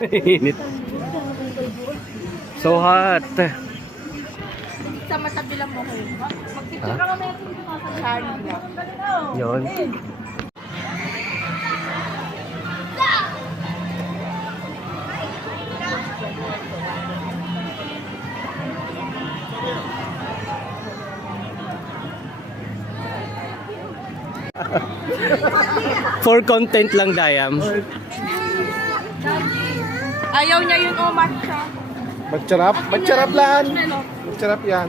Init. So hot. Sa matabi lang mo ko. Mag-picture ka kami dito sa Charlie. Yun. For content lang, Dayam. Ayaw niya yun o matcha. Magcharap? Magcharap lang. Magcharap yan.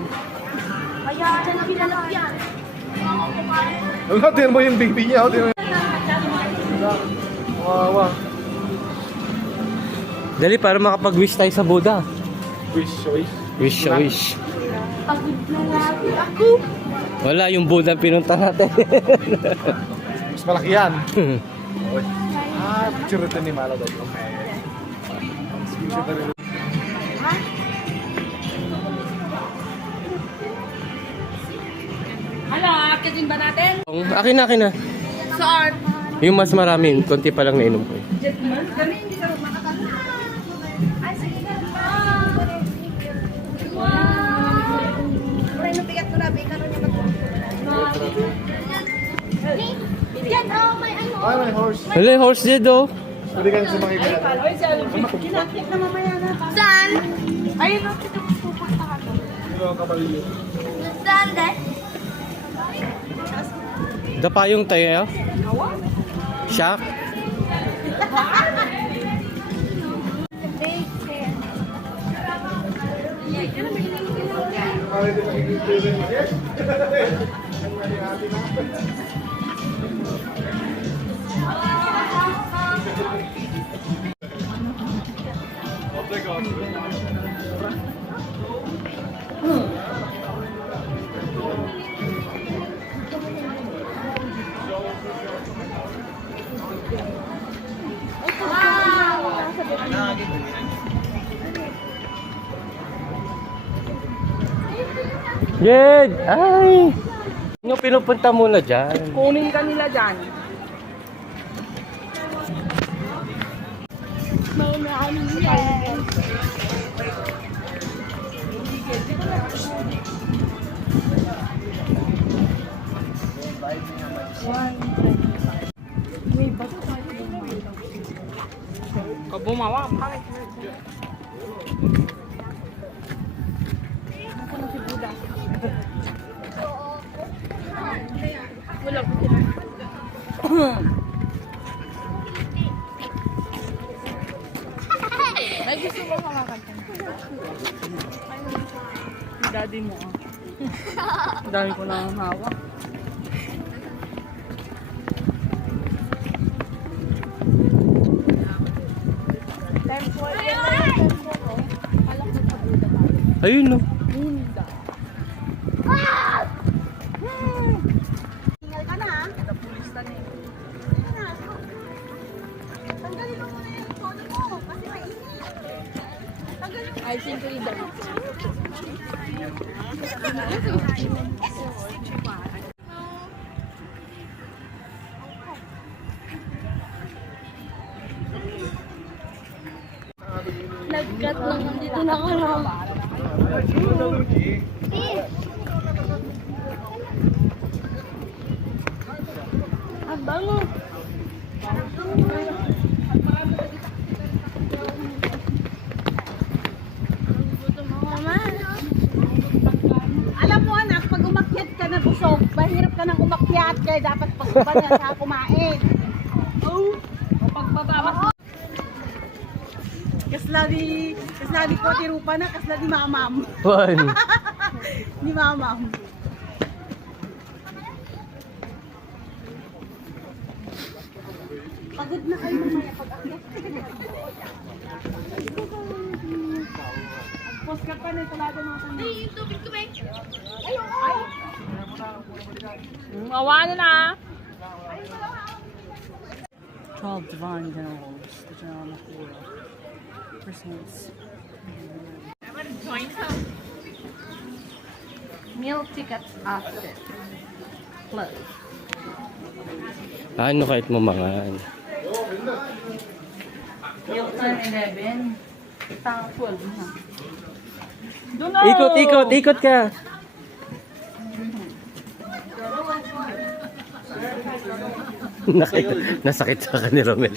Ayaw na pinalap yan. Ano, tingnan mo yung baby niya. Tingnan mo. Wawa. Dali, para makapag-wish tayo sa Buddha. Wish, wish. Wish, wish. Pagod na lapit ako. Wala, yung Buddha pinunta natin. Mas malaki yan. Picture ito ni Mala daw. Screenshot na rin. Ano, akitin ba natin? Akin na. Saan? Yung mas marami, konti pa lang nainom ko. Kami hindi ka makakanta. Ay, sige na. Wow! Ay, nabigat mo na. Bika rin niya matulog. Yan, oh, may ano. Ay, may horse. Hala, horse dead oh. Pwede ka sa mga iba. Kinakit na mamaya na. Saan? Ayun, no, kita mo pupunta ka to. Ito ang kabalyo. Saan, de? Dapayong tayo. Shock. Yed! Ay! Yung pinupunta muna dyan. Kunin ka nila dyan. May naano yan. May bato tayo. Kabumawa, pangit. Wala ko sila. Ay, gusto mo makakanta. Yung daddy mo ah. Ang dami ko na hawak. Ayun no. Tinggal ka na ha? Ito pulis na eh. Tanggalin mo muna yung phone mo kasi mainit. Tanggalin mo. Ay, simple daw. Nag-cut lang nandito na ka lang. Ang bango. Alam mo anak, pag umakyat ka na busog, mahirap ka nang umakyat kaya dapat pagbaba na sa kumain. Oh, pagbaba. Kasladi ko tirupa na, kasladi mamam. Juan. Ni mamam. Pagod na kayo mamaya pag-akyat. Post ka pa na talaga mga tanong. Ay, yung tubig ko ba? Ay! Awa na na. 12 divine generals, the general Nakura. Presents. Meal ticket outfit. Plus. Ano kahit mo mga Yung 11. Tang 12 na. Doon na! Ikot, ikot, ikot ka. Nasakit sa kanila, Romel.